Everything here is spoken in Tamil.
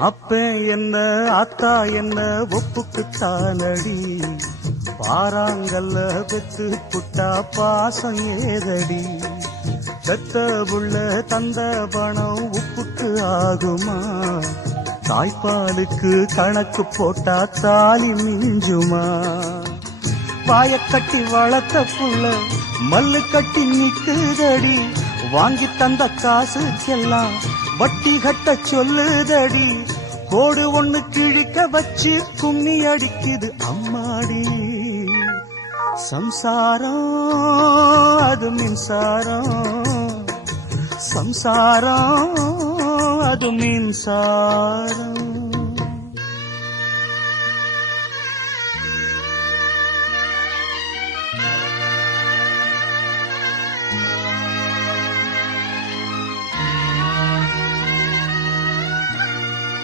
அப்ப என்ன அத்தா என்ன ஒப்புக்குத்தானடி, பாறாங்கல்ல பெத்து புட்டா பாசம் ஏதடி, பெத்த புள்ள தந்த பணம் உப்புக்கு ஆகுமா, தாய்ப்பாலுக்கு கணக்கு போட்டா தாலி மிஞ்சுமா, வாயக்கட்டி வளர்த்த புள்ள மல்லு கட்டி நிக்குதடி, வாங்கி தந்த காசுக்கெல்லாம் வட்டி கட்ட சொல்லுதடி, கோடு ஒண்ணு கிழிக்க வச்சு கும்மி அடிக்குது அம்மாடி, சம்சாரம் அது மின்சாரம், சம்சாரம் அது மின்சாரம்.